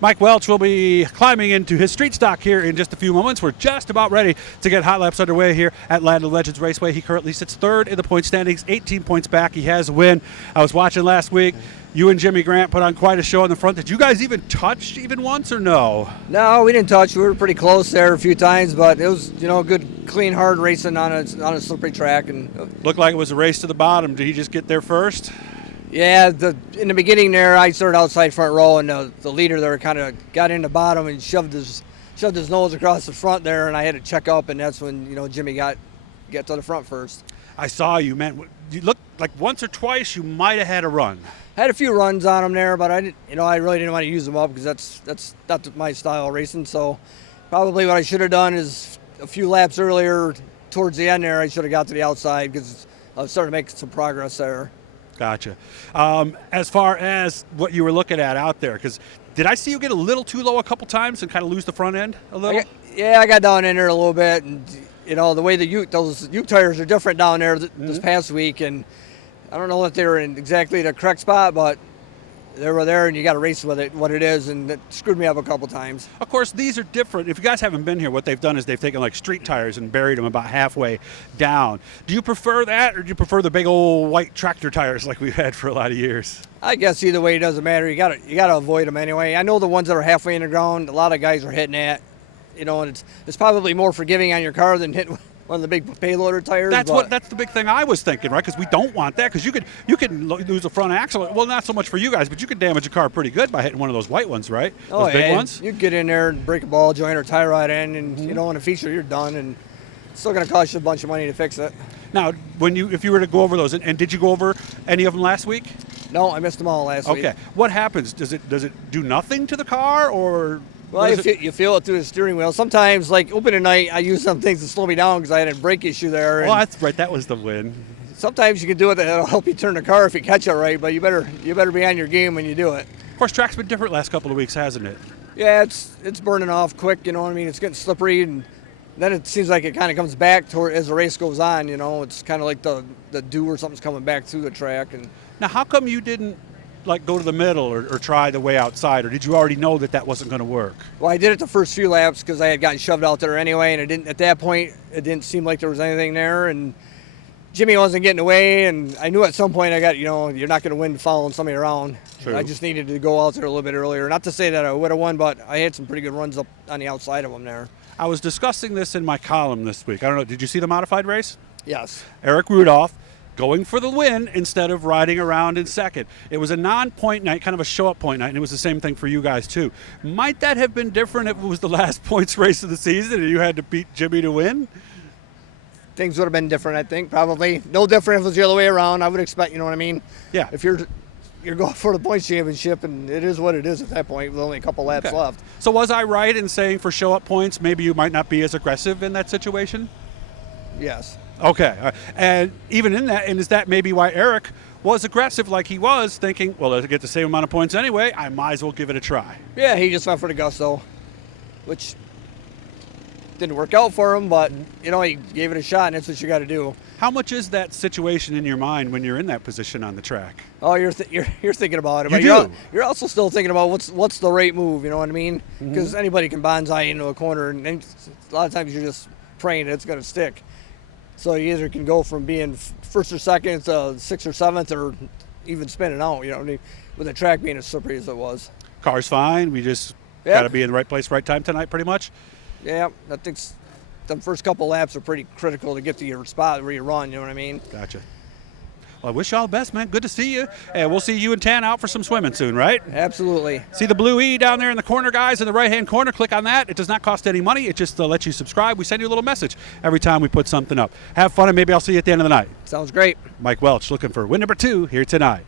Mike Welch will be climbing into his street stock here in just a few moments. We're just about ready to get hot laps underway here at Land of Legends Raceway. He currently sits third in the point standings, 18 points back. He has a win. I was watching last week. You and Jimmy Grant put on quite a show in the front. Did you guys even touch even once or no? No, we didn't touch. We were pretty close there a few times, but it was, good, clean, hard racing on a slippery track. And looked like it was a race to the bottom. Did he just get there first? Yeah, in the beginning there, I started outside front row, and the leader there kind of got in the bottom and shoved his nose across the front there, and I had to check up, and that's when Jimmy got to the front first. I saw you, man. You looked like once or twice you might have had a run. Had a few runs on him there, but I really didn't want to use them up because that's not my style of racing. So probably what I should have done is a few laps earlier, towards the end there, I should have got to the outside because I was starting to make some progress there. Gotcha. As far as what you were looking at out there, because did I see you get a little too low a couple times and kind of lose the front end a little? I got down in there a little bit, and the way those Ute tires are different down there this past week, and I don't know if they were in exactly the correct spot, but they were there, and you got to race with it, what it is, and it screwed me up a couple times. Of course, these are different. If you guys haven't been here, what they've done is they've taken like street tires and buried them about halfway down. Do you prefer that, or do you prefer the big old white tractor tires like we've had for a lot of years? I guess either way, it doesn't matter. You gotta avoid them anyway. I know the ones that are halfway in the ground, a lot of guys are hitting that, and it's probably more forgiving on your car than hitting one of the big payloader tires. That's the big thing I was thinking, right? Because we don't want that, because you could lose a front axle. Well, not so much for you guys, but you could damage a car pretty good by hitting one of those white ones, right? Those big ones. You'd get in there and break a ball joint or tie rod end, and in a feature you're done, and it's still going to cost you a bunch of money to fix it. Now, if you were to go over those, and did you go over any of them last week? No, I missed them all last week. Okay. What happens? Does it do nothing to the car, or? Well, you feel it through the steering wheel. Sometimes, like opening night, I use some things to slow me down because I had a brake issue there. Well, that's right. That was the win. Sometimes you can do it. That'll help you turn the car if you catch it right. But you better be on your game when you do it. Of course, track's been different last couple of weeks, hasn't it? Yeah, it's burning off quick. You know what I mean? It's getting slippery, and then it seems like it kind of comes back as the race goes on. It's kind of like the dew or something's coming back through the track. And now, how come you didn't go to the middle or try the way outside, or did you already know that wasn't going to work? Well, I did it the first few laps because I had gotten shoved out there anyway, and at that point it didn't seem like there was anything there, and Jimmy wasn't getting away, and I knew at some point you're not going to win following somebody around. True. I just needed to go out there a little bit earlier. Not to say that I would have won, but I had some pretty good runs up on the outside of them there. I was discussing this in my column this week. I don't know, did you see the modified race? Yes. Eric Rudolph going for the win instead of riding around in second. It was a non-point night, kind of a show-up point night, and it was the same thing for you guys too. Might that have been different if it was the last points race of the season and you had to beat Jimmy to win? Things would have been different, I think, probably. No different if it was the other way around. I would expect, you know what I mean? Yeah. If you're going for the points championship, and it is what it is at that point with only a couple laps left. So was I right in saying for show-up points, maybe you might not be as aggressive in that situation? Yes. Okay, and even in that, and is that maybe why Eric was aggressive like he was, thinking, well, if I get the same amount of points anyway, I might as well give it a try? Yeah, he just went for the gusto, which didn't work out for him, but, he gave it a shot, and that's what you got to do. How much is that situation in your mind when you're in that position on the track? Oh, you're thinking about it. You but do. You're also still thinking about what's the right move, you know what I mean? Because anybody can bonsai into a corner, and a lot of times you're just praying it's going to stick. So you either can go from being first or second to sixth or seventh, or even spinning out, with the track being as slippery as it was. Car's fine. We just got to be in the right place, right time tonight, pretty much? Yeah, I think the first couple laps are pretty critical to get to your spot where you run, you know what I mean? Gotcha. Well, I wish you all the best, man. Good to see you. And we'll see you and Tan out for some swimming soon, right? Absolutely. See the blue E down there in the corner, guys, in the right-hand corner. Click on that. It does not cost any money. It just lets you subscribe. We send you a little message every time we put something up. Have fun, and maybe I'll see you at the end of the night. Sounds great. Mike Welch looking for win number 2 here tonight.